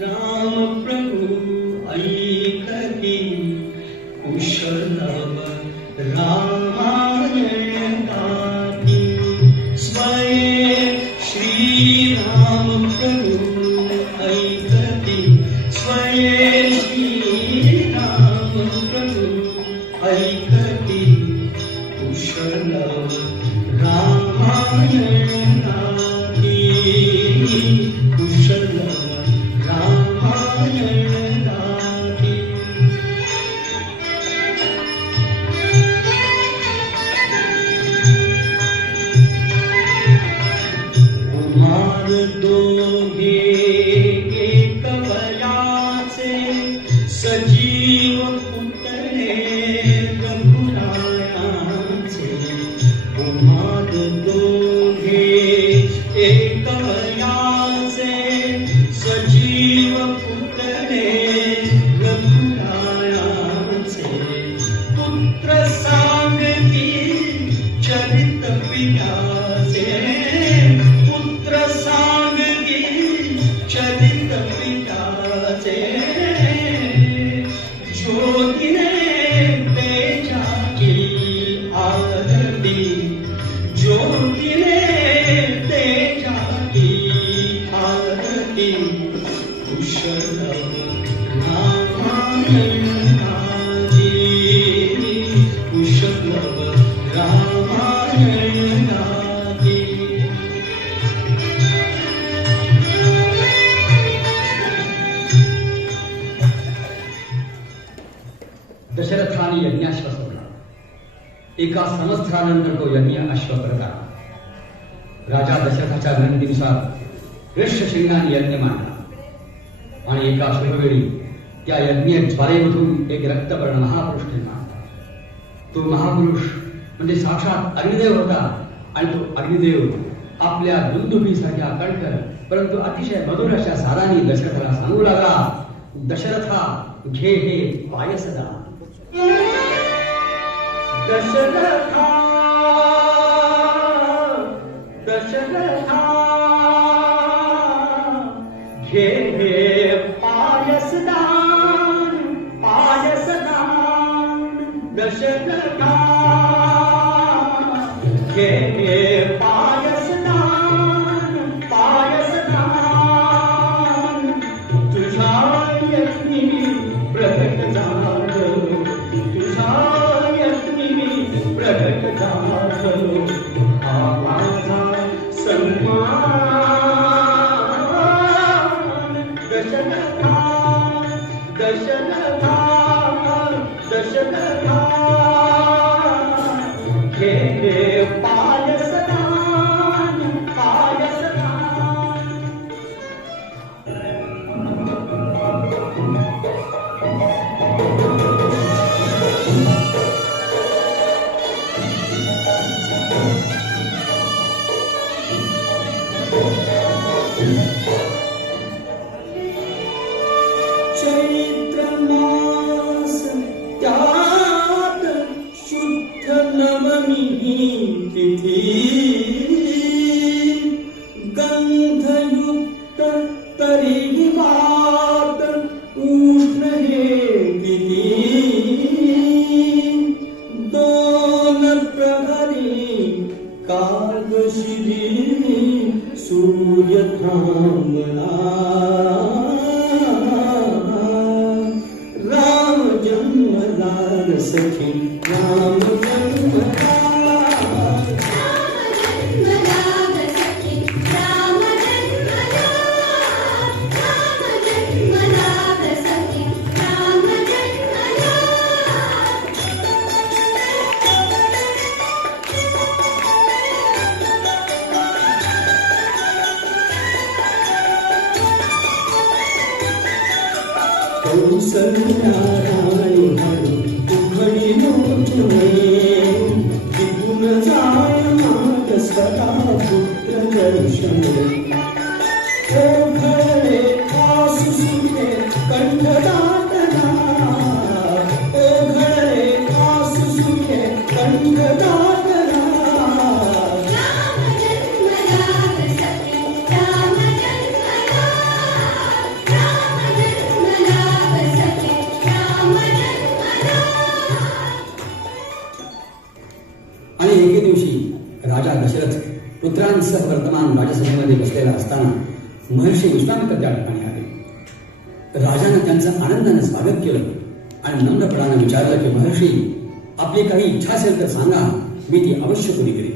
राम प्रभु ऐकती कुशलम रामायण गाती स्वये श्री राम प्रभु ऐकती स्वये श्री राम प्रभु ऐकती कुशलम रामायण गाती कुशलम रामायण गाती कुमार दोघे एक वयाचे सजीव पुतळे रघुरायाचे कुमार दोघे एक वयाचे सजीव पुतळे रघुरायाचे पुत्र सांगती चरित पित्याचे पुत्र सांगती चरित पित्याचे ज्योतीने तेजाची आरती ज्योतीने तेजाची आरती कुशलम रामायण गाती कुशलम रामायण गाती दशरथाने यज्ञाश्वसवला. एका संवत्सरानंतर तो यज्ञ अश्वकर झाला. राजा दशरथाच्या विनंतीनुसार ऋष्यशृंगाने यज्ञ मांडला आणि एका शुभवेळी त्या यज्ञ ज्वालेमधून एक रक्तवर्ण महापुरुष निर्माण झाला. तो महापुरुष म्हणजे साक्षात अग्निदेव होता आणि तो अग्निदेव आपल्या दुंदुभीसारख्या कणखर परंतु अतिशय मधुर अशा साराने दशरथाला सांगू लागला, दशरथा घे हे पायसदा. दशरथा दशरथा घे हे पायसदान पायसदान दशरथा घे हे पायसदान पायसदान तुझ्या यज्ञी प्रगट झालो तुझ्या यज्ञी प्रगट झालो हा माझा सन्मान दशरथा दशरथा दशरथा घे हे पायसदान पायसदान चैत्र मास त्यात शुद्ध नवमी तिथी गंधयुक्त तरी वात उष्ण हे किती दोन प्रहरी कागशिरी सूर्य थांबला राम जन्मला सखी राम जन्मला कौसल्याराणी उघडी मोठे तिथून जाय माग सदा पुत्र दर्शन ओघळे आसुसुके कंठदाटना ओघळे आसुसुके कंठदाटना राम जन्मला सखी राम जन्मला मंत्र्यांसह वर्तमान राजसभेमध्ये बसलेला असताना महर्षी विश्वामित्र त्या ठिकाणी आले. राजानं त्यांचं आनंदाने स्वागत केलं आणि नम्रपणाने विचारलं की महर्षी, आपली काही इच्छा असेल तर सांगा, मी ती अवश्य पुरी करीन.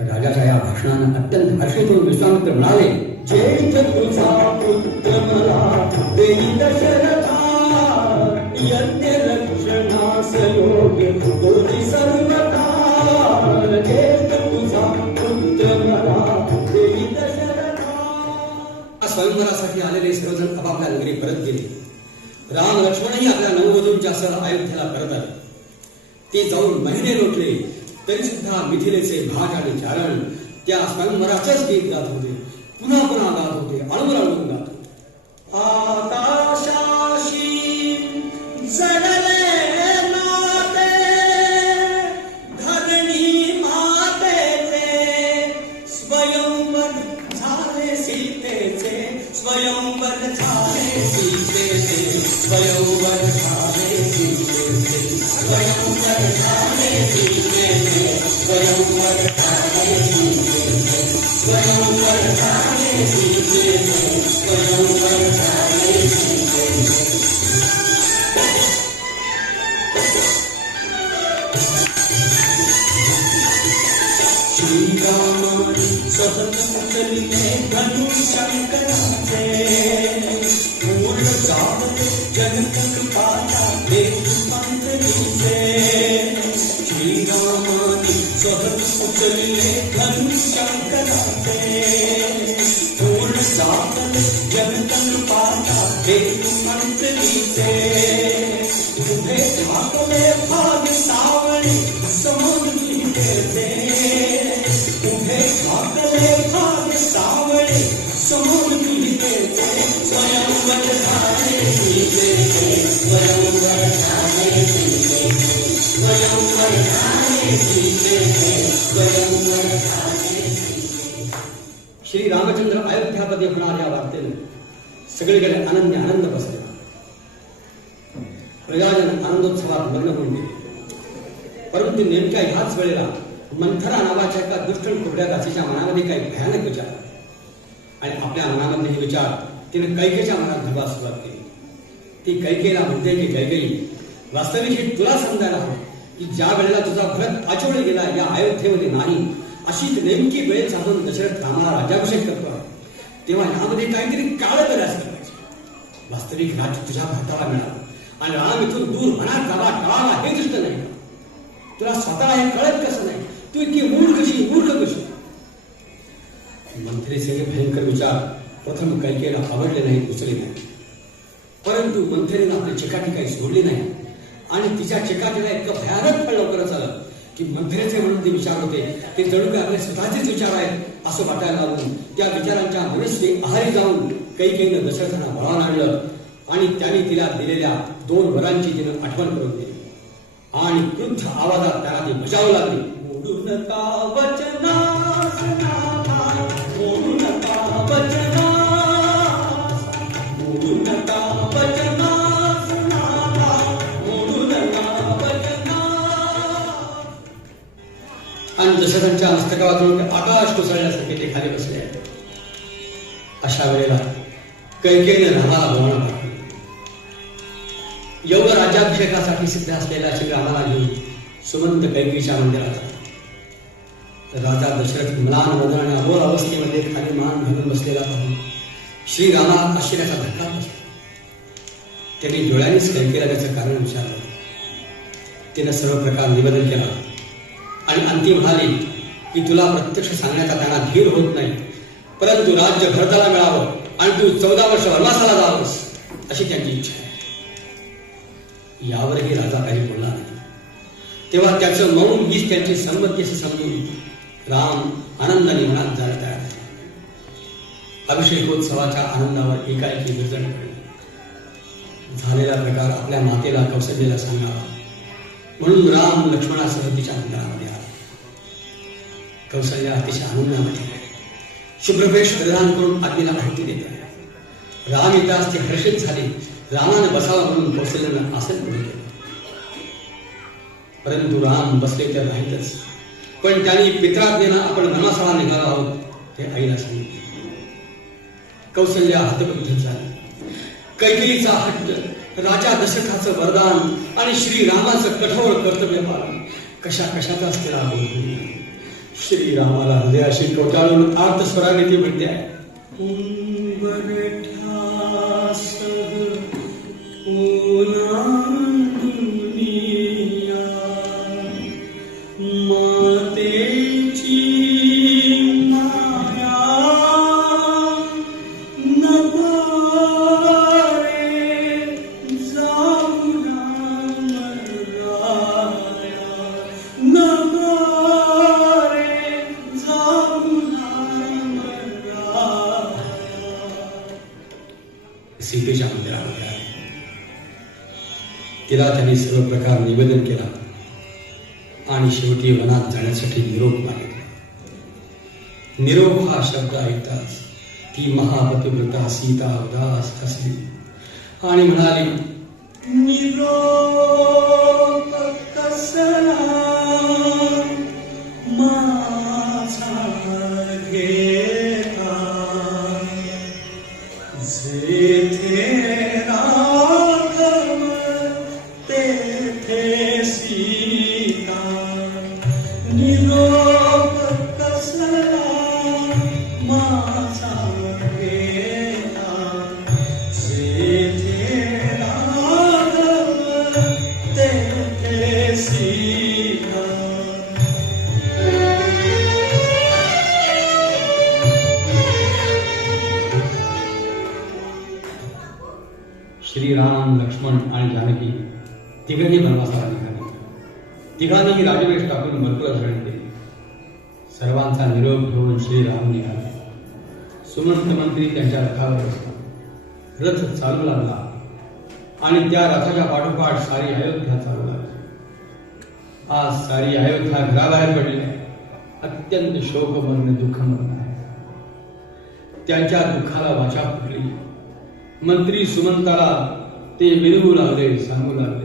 राजाच्या या भाषणानं अत्यंत हर्षित होऊन विश्वामित्र म्हणाले, ज्येष्ठ तुझा पुत्र मला देई दशरथा, यज्ञ रक्षणास योग्य तुझी सर्वथा. ज्येष्ठ तुझा पुत्र मला देई दशरथा. स्वयंवरासाठी आलेले सर्वजण आपापल्या नगरी परत गेले. राम लक्ष्मणही आपल्या नववधूंच्या सह अयोध्येला परत आले. ते जाऊन महिने लोटले तरी सुद्धा मिथिलेचे भाट आणि चारण त्या स्वयंवराचेच गीत गात होते, पुन्हा पुन्हा गात होते, अळून अळून गात होते. आकाशाशी जडले नाते, धरणी मातेचे स्वयंवर झाले सीतेचे, स्वयंवर झाले सीतेचे, स्वयंवर झाले सीतेचे, स्वयंवर झाले सीतेचे, स्वयंवर झाले सीतेचे, स्वयंवर झाले सीतेचे, स्वयंवर झाले सीतेचे. श्रीरामानी सहज उचलिले धनुशंकराचे, पूर्ण जावले जगत्कृपाचा देव मंत्रीचे. श्रीरामानी सहज उचलिले धनुशंकराचे, पूर्ण जावले जगत्कृपाचा देव मंत्रीचे. उभे ठाकले भाग सावळे समोर लिहिते, उभे ठाकले भाग सावळे समोर लिहिते. स्वयंवर झाले सीतेचे, स्वयंवर झाले सीतेचे, स्वयंवर झाले सीतेचे, स्वयंवर झाले सीतेचे. श्री रामचंद्र अयोध्यापदी होणाऱ्या वार्तेने सगळीकडे आनंद बसले. प्रजाजन आनंदोत्सवात मग्न होऊन गेले. परंतु नेमक्या ह्याच वेळेला मंथरा नावाच्या एका दुष्ट कुरड्या दासीच्या मनामध्ये काही भयानक विचार आणि आपल्या मनामध्ये हे विचार तिने कैकेच्या मनात धरवास सुरुवात केली. ती कैकेला म्हणते की कैकेयी, वास्तविक हे तुला समजायला हवं की ज्या वेळेला तुझा भरत आचवले गेला या अयोध्येमध्ये नाही, अशी नेमकी वेळ साधून दशरथ रामाला राज्याभिषेक करतो आहे, तेव्हा यामध्ये काहीतरी काळ बरे असलं पाहिजे. वास्तविक राज्य तुझ्या भरताला मिळालं आणि राम इथून दूर होणार जावा टळावा हे दृष्ट नाही. तुला स्वतः हे कळत कसं नाही? तू इतकी मूर्ख कशी? मंथरेचे हे भयंकर विचार प्रथम कैकेयीला आवडले नाही, दुसरे नाही. परंतु मंथरेने आपली चिकाटी काही सोडली नाही आणि तिच्या चिकाटीला इतकं भयानक फळ लवकरच आलं की मंथरेचे म्हणून ते विचार होते ते जणू काही आपले स्वतःचेच विचार आहेत असं वाटायला लागून त्या विचारांच्या मनस्वी आहारी जाऊन कैकेयीनं दशरथांना बळावून आणलं आणि त्यांनी तिला दिलेल्या 2 वरांची तिनं आठवण करून दिली आणि क्रुद्ध आवाजात त्यांना ती बजावू लागली. मोडू नका वचनास नाथा, मोडू नका वचनास, मोडू नका वचनास नाथा, मोडू नका वचनास. आणि दशरथांच्या मस्तकावरून आकाश कोसळण्यासाठी ते खाली बसले आहेत. अशा वेळेला कैकेयीने रामाला बोलावणं पाठवलं. योग राज्याभिषेकासाठी सिद्ध असलेल्या श्रीरामाला घेऊन सुमंत कैकेयीच्या मंदिरात राजा दशरथ म्लान वदन आणि अबोल अवस्थेमध्ये खाली मान घालून बसलेला पाहून श्रीरामा आश्चर्याचा धक्का बसला. त्यांनी डोळ्यांनीच कैकेयीला त्याचं कारण विचारलं. तिनं सर्व प्रकार निवेदन केला आणि अंतिम म्हणाली की तुला प्रत्यक्ष सांगण्याचा त्यांना धीर होत नाही, परंतु राज्य भरताला मिळावं आणि तू 14 वर्ष वनवासाला जावंस अशी त्यांची इच्छा आहे. यावरही राजा काही बोलला नाही. तेव्हा त्याचं मौन हीच त्यांची संमती असे समजून राम आनंदाने मनात जायला तयार झाला. अभिषेकोत्सवाच्या आनंदावर एकाएकी विरजण पडले. झालेला प्रकार आपल्या मातेला कौसल्याला सांगावा म्हणून राम लक्ष्मणासह तिच्या मंदिरामध्ये आला. कौसल्या अतिशय आनंदामध्ये शुभ्रवेश परिधान करून आज्ञेला माहिती देते. राम येताच ते हर्षित झाले. रामाने बसावा म्हणून कौशल्यानं आसन पुढे केले, परंतु राम बसले तर राहितच. पण त्यांनी पित्राज्ञेनं आपण वनवासाला निघालो आहोत ते आईला सांगितले. कौसल्या हतबुद्ध झाली. कैकेयीचा हट्ट, राजा दशरथाचं वरदान आणि श्रीरामाचं कठोर कर्तव्य पालन कशा कशाचाच तिला बोध नाही. श्रीरामाला हृदयाशी टोचाळून आर्त स्वराने ती म्हणते आहे, सीतेच्या मंदिरामध्ये आले. तिला त्यांनी सर्व प्रकार निवेदन केला आणि शेवटी वनात जाण्यासाठी निरोप मागितला. निरोप हा शब्द ऐकताच ती महापतिव्रता सीता उदास हसली आणि म्हणाली, निरोप कसला माझा घेता, जेथे राघव तेथे सीता. निरोप कसला माझा घेता, जेथे राघव तेथे सीता. श्रीराम, लक्ष्मण आणि जानकी तिघांनी वनवासाला निघाले. तिघांनीही राजवेश टाकून मथुरा धरण केली. सर्वांचा निरोप घेऊन श्रीराम निघाले. सुमंत मंत्री त्यांच्या रथावर बसला. रथ चालू लागला आणि त्या रथाच्या पाठोपाठ सारी अयोध्या चालू लागली. आज सारी अयोध्या घराबाहेर पडली आहे. अत्यंत शोकमग्न दुःखमग्न आहे. त्यांच्या दुःखाला वाचा फुटली. मंत्री सुमंताला ते विनवू लागले, सांगू लागले,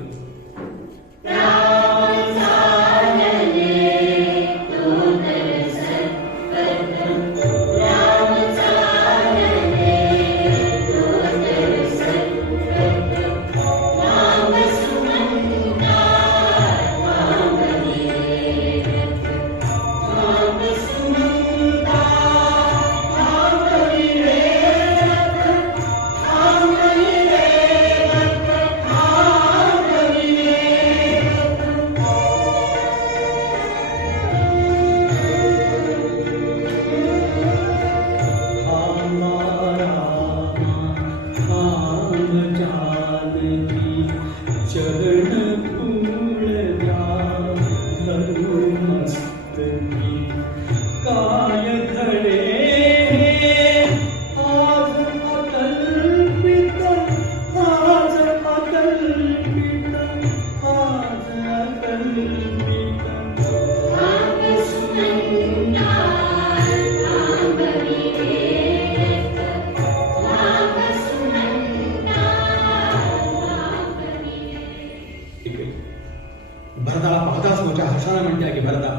भरताला पाहताच मोठ्या हर्षाने म्हणते की भरता,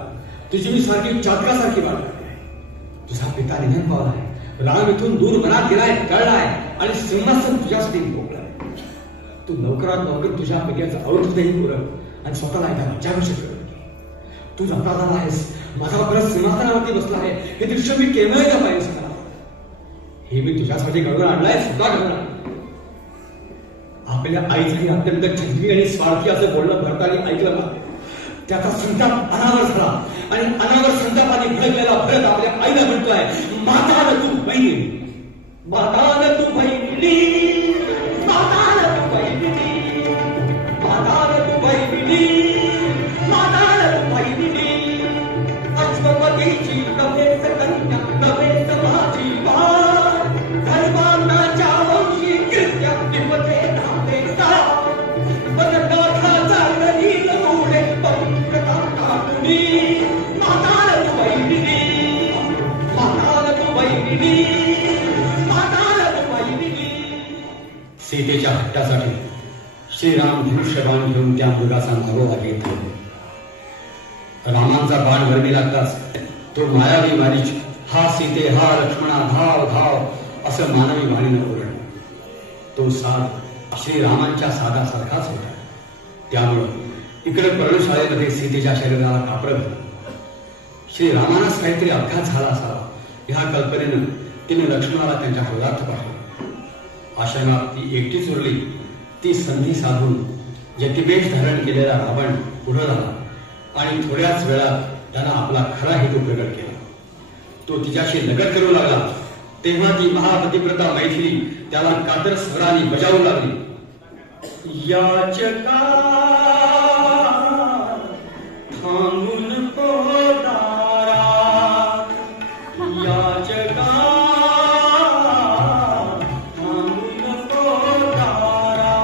तुझी मी सारखी चातकासारखी वाट आहे. तुझा पिता निधन पावलाय, राम इथून दूर वनात गेलाय, टळलाय आणि सिंहासन तुझ्यासाठी भोगलाय. तू लवकरात लवकर तुझ्या पित्याचं औषधही पुरव आणि स्वतःला एकदा राज्याभिषेक कर. तू जमता झाला आहेस, माझा परत सिंहासनावरती बसला आहे, हे दृश्य मी केव्हा एकदा पाहिजे करा. हे मी तुझ्यासाठी घडवून आणलाय, सुद्धा घडवून आणलाय. आपल्या आईचंही अत्यंत छंदी आणि स्वार्थी असं बोलणं भरतानी ऐकलं ना, त्याचा संताप अनावर झाला आणि अनावर संतापाने भडकलेला भरत आपल्या आईला म्हणतोय, माताला तू बहिणी, माताला तू बहिणी, माताला तू बहिणी, माताला तू बहिणी, माताला तू बहिणी. अश्वपतीची नव्हे कन्या, नव्हे माझी बाळ, धर्मांनाच्या वंशी कृत्या निपते नाते सा. बदनाथाचा नदी लवडे पवित्रता टाकूनी, माताला तू बहिणी, माताला तू बहिणी, माताला तू बहिणी. सीतेच्या हट्टासाठी श्रीराम धनुष्यबाण घेऊन त्या मृगाचा मागोवा घेत होते. रामांचा बाण वर्मी लागताच तो मायावी मारीच हा सीते हा लक्ष्मणा धाव धाव असं मानवी वाणीनं ओरडला. तो साध श्रीरामांच्या साधासारखाच होता. त्यामुळं इकडे पर्णशाळेमध्ये सीतेच्या शरीराला कापरं झालं. श्रीरामानाच काहीतरी अपघात झाला असावा ह्या कल्पनेनं तिने लक्ष्मणाला त्यांच्या हृदयात पाहिलं. आश्रमात ती एकटीच उरली. ती संधी साधून यतिवेश धारण केलेला रावण पुढं झाला आणि थोड्याच वेळात त्यानं आपला खरा हेतू प्रकट केला. तो तिच्याशी लगट करू लागला तेव्हा ती महापतिव्रता मैथिली त्याला कातर स्वराने बजावू लागली. याचका थांबून पोटारा, याचका थांबून पोटारा,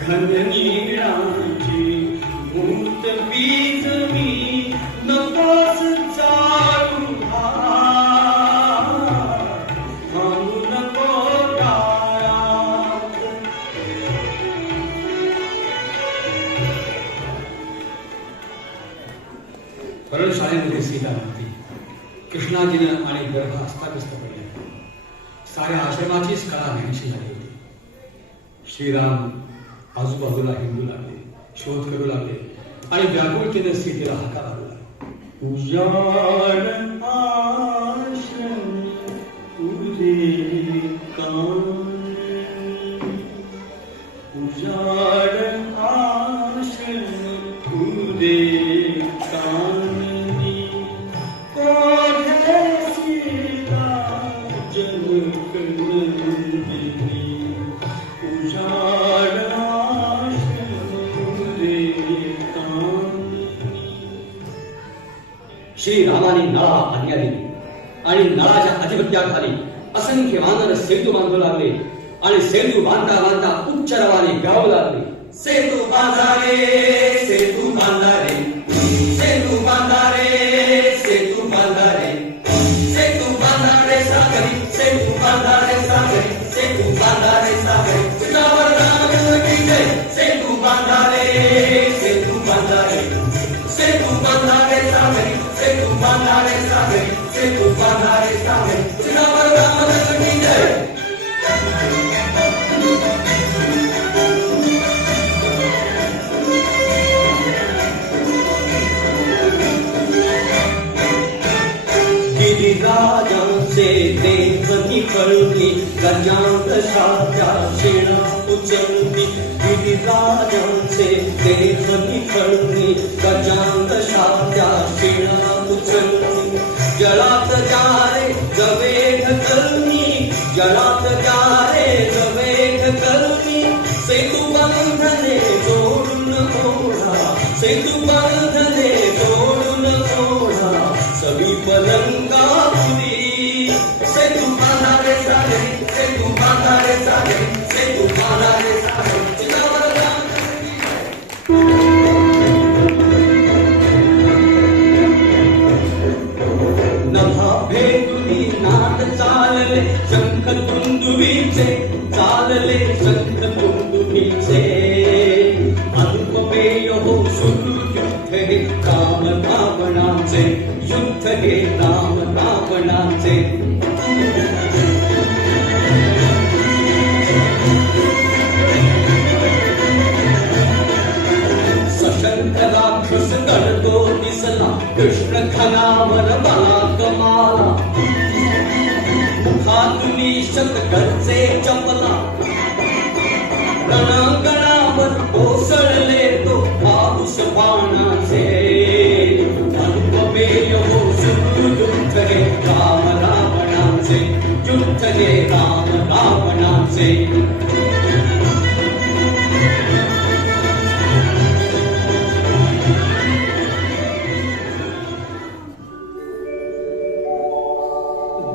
घननीळाची मूर्त बीज मी नकोस चालू थांबून पोटारा. पर्णशाळेमध्ये सीता नव्हती. कृष्णाजीनं आणि गर्भ अस्ताव्यस्त पडले. साऱ्या आश्रमाचीच कला नाहीशी झाली होती. श्रीराम आजूबाजूला हिंडू लागले, शोध करू लागले आणि व्याकुळतेने सीतेला हाका मारू लागले. उजाड आश्रम तुझे कान, उजाड आश्रम तुझे काननी, कोठे सीता जनक नंदिनी, उजाड आश्रम तुझे काननी. श्रीरामाने नळा आज्ञा दिली आणि नळाच्या अधिपत्याखाली असंख्य वानर सेतू बांधू लागले आणि सेतू बांधता बांधता उच्च रवाने गाऊ लागले. सेतू बांधा रे, सेतू बांधा रे, सेतू बांधा रे, सेतू बांधा रे, सेतू बांधा रे सागरी, सेतू बांधा रे सागरी, सेतू बांधा रे सागरी, तुझ्यावर राम की जय. सेतू बांधा रे, सेतू बांधा रे, सेतू बांधा रे सागरी, सेतू बांधा रे सागरी, सेतू बांधा रे सागरी, तुझ्यावर राम की जय. गिरिराजांचे देवती कळली, गजांत साध्या शेण उचलली. गिरिराजांचे देवती कळली, गजांत साध्या शेण उचलली. जळात जा रे जवेठ करणी, जळात जा रे जवेठ करणी. सेतू बांधले जोडून ओढा, सेतू बांधले जोडून ओढा. सवी पलंगापुरी, सेतू बांधा रे सागरी, सेतू बांधा रे सागरी, सेतू बांधा रे सागरी, तुझ्यावर राम की जय. नभा भेटुनी नाद चालले, शंख तुंदुवीचे चालले, शंख तुंदुवीचे. अनुपमेय हो सुरू युद्ध हे राम रावणाचे, युद्ध हे राम रावणाचे. सशंख राक्षस गणतो दिसला, कृष्ण खनावर बला कमाला. मुखातुनी शतकरचे चपला, गणागणावर कोसळले तो पाऊस बाणाचे. अनुपमेय हो सुरू युद्ध हे राम रावणाचे, युद्ध हे राम रावणाचे.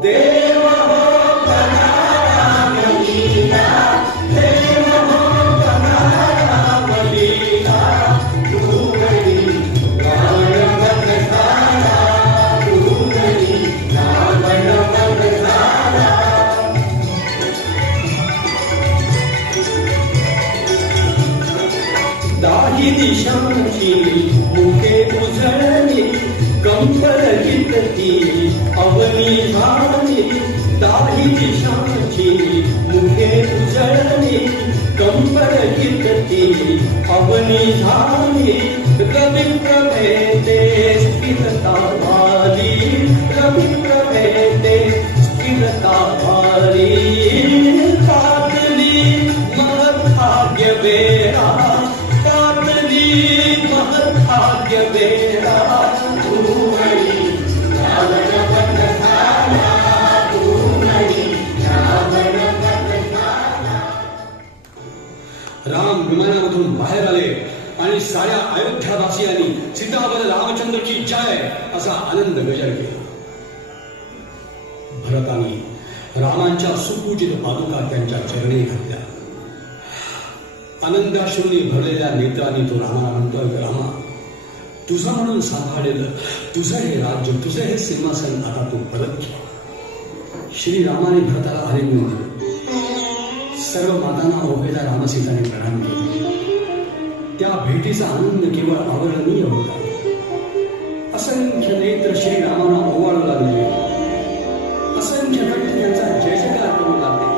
देव हो बनाया बलीला, देव हो बनाया बलीला. तू दाही दिशांची मुखे उजळली कंपर किती अवनी झाली दाही दिशांची मुखे उजळली कंपर किती अवनी झाली रवि प्रभेते स्थिरता झाली रवि प्रभेते स्थिरता झाली पातली महत्भाग्य बेरा पातली महत्भाग्य बेरा भूमळी रावण वध झाला भूमळी रावण वध झाला. राम विमानामधून बाहेर आले आणि साऱ्या अयोध्यावासियांनी सीताबल रामचंद्रची जय असा आनंद गजर केला. भरताने रामांच्या सुपूजित पादुका त्यांच्या चरणी घातल्या. आनंदाश्रूंनी भरलेल्या नेत्रांनी तो रामाला म्हणतोय, रामा तुझं म्हणून सांभाळलेलं तुझं हे राज्य तुझं हे सिंहासन आता तू परत घे. श्रीरामाने भरताला आलिंगन दिलं. सर्व मातांना ओळखेला रामसीताने प्रणाम केले. त्या भेटीचा आनंद केवळ अवर्णनीय होता. असंख्य नेत्र श्रीरामांना ओवाळू लागले. असंख्य भक्त त्यांचा जय जयकार करू लागले.